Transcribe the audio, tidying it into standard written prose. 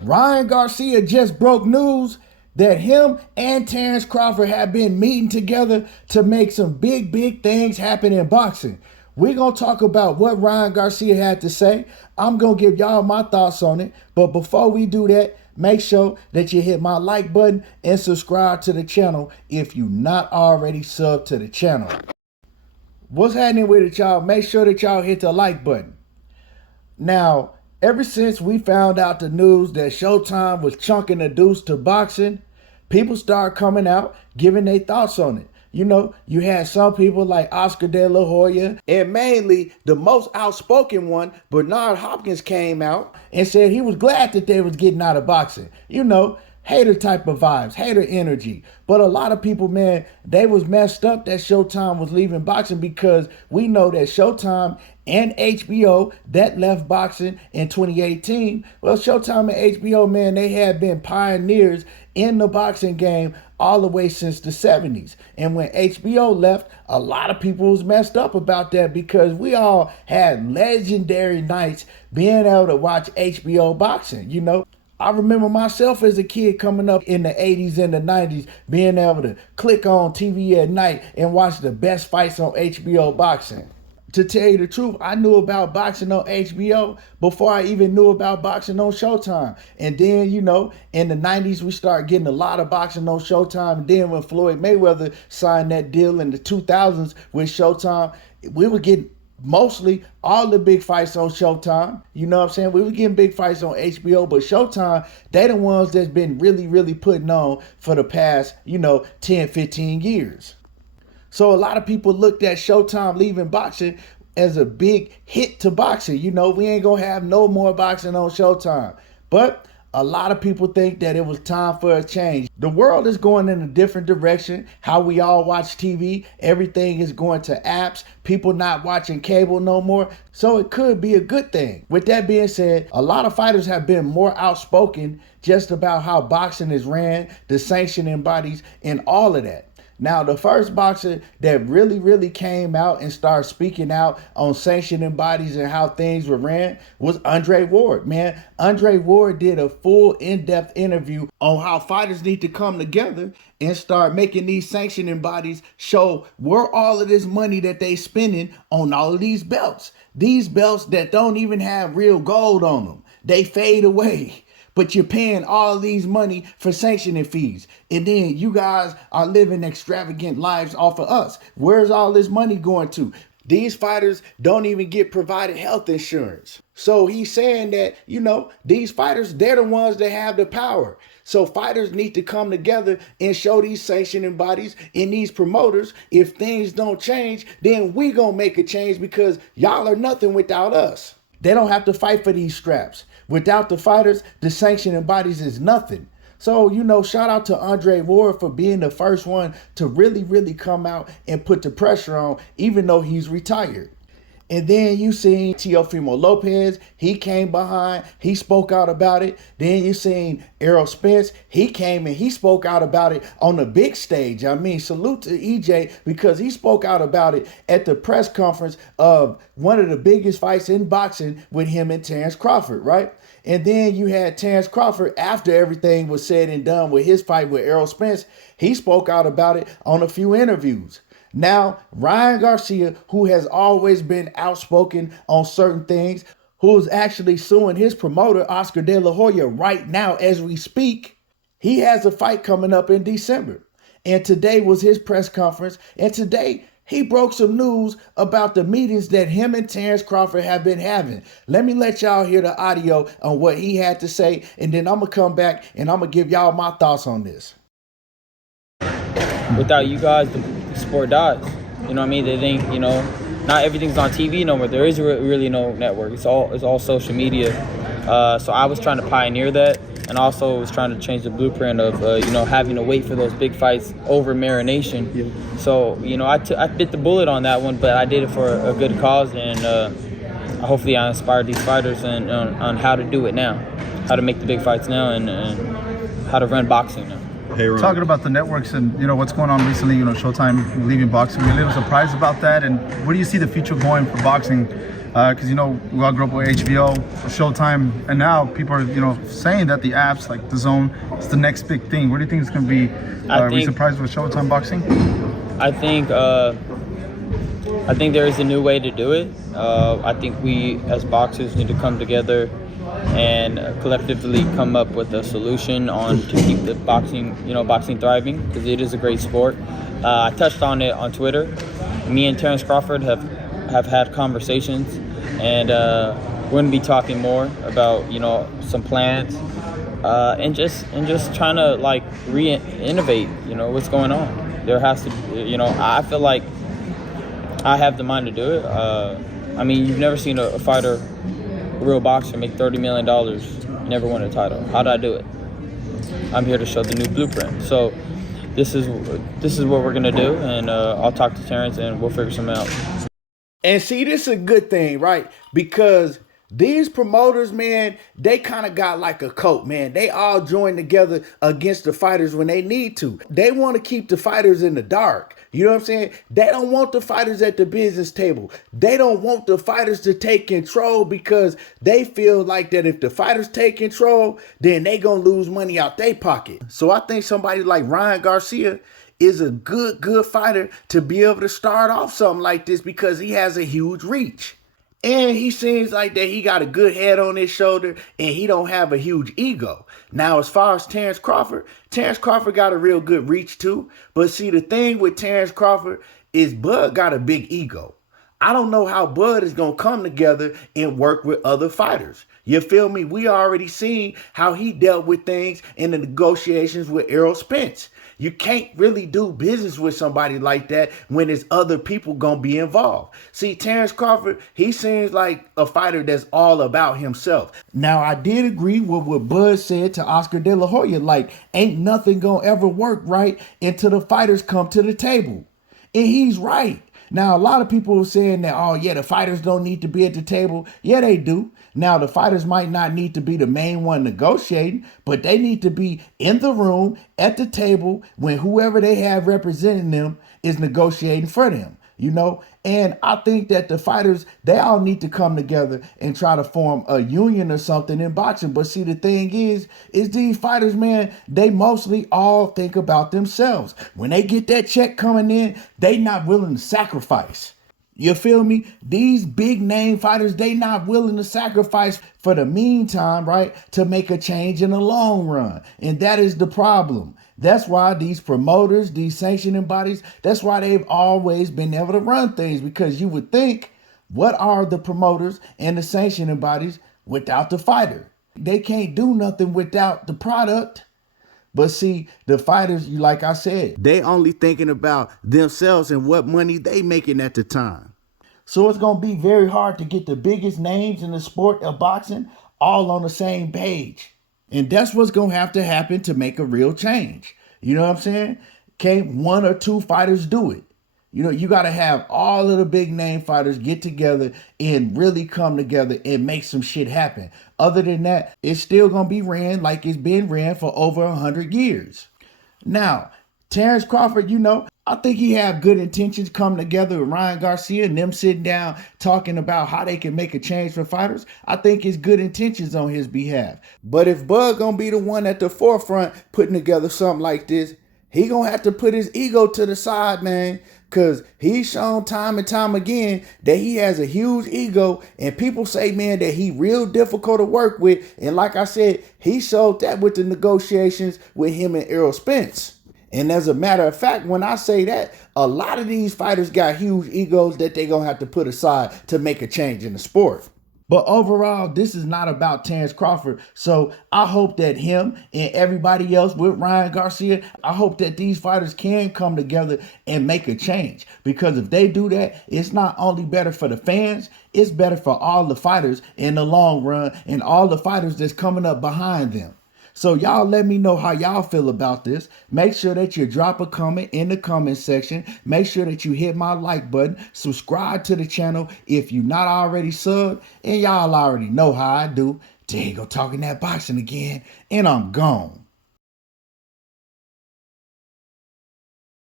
Ryan Garcia just broke news that him and Terence Crawford have been meeting together to make some big things happen in boxing. We're going to talk about what Ryan Garcia had to say. I'm going to give y'all my thoughts on it. But before we do that, make sure that you hit my like button and subscribe to the channel if you're not already subbed to the channel. What's happening with it, y'all? Make sure that y'all hit the like button. Now, ever since we found out the news that Showtime was chunking the deuce to boxing, people started coming out giving their thoughts on it. You know, you had some people like Oscar De La Hoya, and mainly the most outspoken one, Bernard Hopkins, came out and said he was glad that they was getting out of boxing. You know, hater type of vibes, hater energy. But a lot of people, man, they was messed up that Showtime was leaving boxing, because we know that Showtime and HBO that left boxing in 2018. Well, Showtime and HBO, man, they had been pioneers in the boxing game all the way since the 70s. And when HBO left, a lot of people was messed up about that, because we all had legendary nights being able to watch HBO boxing, you know. I remember myself as a kid coming up in the 80s and the 90s, being able to click on TV at night and watch the best fights on HBO boxing. To tell you the truth, I knew about boxing on HBO before I even knew about boxing on Showtime. And then, you know, in the 90s, we started getting a lot of boxing on Showtime. And then when Floyd Mayweather signed that deal in the 2000s with Showtime, we were getting mostly all the big fights on Showtime. You know what I'm saying? We were getting big fights on HBO, but Showtime, they the ones that's been really putting on for the past, 10, 15 years. So a lot of people looked at Showtime leaving boxing as a big hit to boxing. You know, we ain't gonna have no more boxing on Showtime. But a lot of people think that it was time for a change. The world is going in a different direction. How we all watch TV, everything is going to apps. People not watching cable no more. So it could be a good thing. With that being said, a lot of fighters have been more outspoken just about how boxing is ran, the sanctioning bodies, and all of that. Now, the first boxer that really came out and started speaking out on sanctioning bodies and how things were ran was Andre Ward, man. Andre Ward did a full in-depth interview on how fighters need to come together and start making these sanctioning bodies show where all of this money that they spending on all of these belts that don't even have real gold on them. They fade away. But you're paying all these money for sanctioning fees. And then you guys are living extravagant lives off of us. Where's all this money going to? These fighters don't even get provided health insurance. So he's saying that, these fighters, they're the ones that have the power. So fighters need to come together and show these sanctioning bodies and these promoters, if things don't change, then we gonna make a change, because y'all are nothing without us. They don't have to fight for these straps. Without the fighters, the sanctioning bodies is nothing. So, shout out to Andre Ward for being the first one to really come out and put the pressure on, even though he's retired. And then you seen Teofimo Lopez, he came behind, he spoke out about it. Then you seen Errol Spence, he came and he spoke out about it on the big stage. I mean, salute to EJ, because he spoke out about it at the press conference of one of the biggest fights in boxing with him and Terence Crawford, right? And then you had Terence Crawford, after everything was said and done with his fight with Errol Spence, he spoke out about it on a few interviews. Now, Ryan Garcia, who has always been outspoken on certain things, who is actually suing his promoter, Oscar De La Hoya, right now as we speak, he has a fight coming up in December. And today was his press conference. And today, he broke some news about the meetings that him and Terence Crawford have been having. Let me let y'all hear the audio on what he had to say, and then I'm going to come back and I'm going to give y'all my thoughts on this. Without you guys, the sport dies. You know what I mean? They think, not everything's on TV no more. There is really no network. It's all social media. So I was trying to pioneer that, and also was trying to change the blueprint of having to wait for those big fights over marination. Yeah. So I bit the bullet on that one, but I did it for a good cause, and hopefully I inspired these fighters on how to do it now, how to make the big fights now, and how to run boxing now. Hey, talking about the networks and what's going on recently, Showtime leaving boxing, we're a little surprised about that. And where do you see the future going for boxing Because, we all grew up with HBO, Showtime, and now people are, saying that the apps, like the Zone, is the next big thing. What do you think is going to be? Are we surprised with Showtime boxing? I think there is a new way to do it. I think we as boxers need to come together and collectively come up with a solution on to keep the boxing thriving, because it is a great sport. I touched on it on Twitter. Me and Terence Crawford have had conversations, and we're going to be talking more about some plans and just trying to like re-innovate what's going on. There has to I feel like I have the mind to do it. I mean, you've never seen a fighter, a real boxer, make $30 million, never won a title. How'd I do it? I'm here to show the new blueprint. So this is what we're gonna do, and I'll talk to Terence and we'll figure something out. And see, this is a good thing, right? Because these promoters, man, they kind of got like a cult, man. They all join together against the fighters when they need to. They want to keep the fighters in the dark. You know what I'm saying? They don't want the fighters at the business table. They don't want the fighters to take control, because they feel like that if the fighters take control, then they gonna lose money out their pocket. So I think somebody like Ryan Garcia is a good fighter to be able to start off something like this, because he has a huge reach. And he seems like that he got a good head on his shoulder, and he don't have a huge ego. Now, as far as Terence Crawford got a real good reach too. But see, the thing with Terence Crawford is Bud got a big ego. I don't know how Bud is going to come together and work with other fighters. You feel me? We already seen how he dealt with things in the negotiations with Errol Spence. You can't really do business with somebody like that when there's other people going to be involved. See, Terence Crawford, he seems like a fighter that's all about himself. Now, I did agree with what Bud said to Oscar De La Hoya, like, ain't nothing going to ever work right until the fighters come to the table. And he's right. Now, a lot of people are saying that, oh, yeah, the fighters don't need to be at the table. Yeah, they do. Now, the fighters might not need to be the main one negotiating, but they need to be in the room at the table when whoever they have representing them is negotiating for them, And I think that the fighters, they all need to come together and try to form a union or something in boxing. But see, the thing is these fighters, man, they mostly all think about themselves. When they get that check coming in, they not willing to sacrifice. You feel me? These big name fighters, they not willing to sacrifice for the meantime, right? To make a change in the long run. And that is the problem. That's why these promoters, these sanctioning bodies, that's why they've always been able to run things, because you would think, what are the promoters and the sanctioning bodies without the fighter? They can't do nothing without the product. But see, the fighters, like I said, they only thinking about themselves and what money they making at the time. So it's going to be very hard to get the biggest names in the sport of boxing all on the same page. And that's what's going to have to happen to make a real change. You know what I'm saying? Can't one or two fighters do it. You got to have all of the big name fighters get together and really come together and make some shit happen. Other than that, it's still going to be ran like it's been ran for over 100 years. Now, Terence Crawford, I think he have good intentions coming together with Ryan Garcia and them sitting down talking about how they can make a change for fighters. I think it's good intentions on his behalf. But if Bud going to be the one at the forefront putting together something like this, he going to have to put his ego to the side, man. Because he's shown time and time again that he has a huge ego, and people say, man, that he real difficult to work with. And like I said, he showed that with the negotiations with him and Errol Spence. And as a matter of fact, when I say that, a lot of these fighters got huge egos that they going to have to put aside to make a change in the sport. But overall, this is not about Terence Crawford. So I hope that him and everybody else with Ryan Garcia, I hope that these fighters can come together and make a change. Because if they do that, it's not only better for the fans, it's better for all the fighters in the long run and all the fighters that's coming up behind them. So y'all let me know how y'all feel about this. Make sure that you drop a comment in the comment section. Make sure that you hit my like button. Subscribe to the channel if you're not already subbed. And y'all already know how I do. There you go, talking that boxing again. And I'm gone.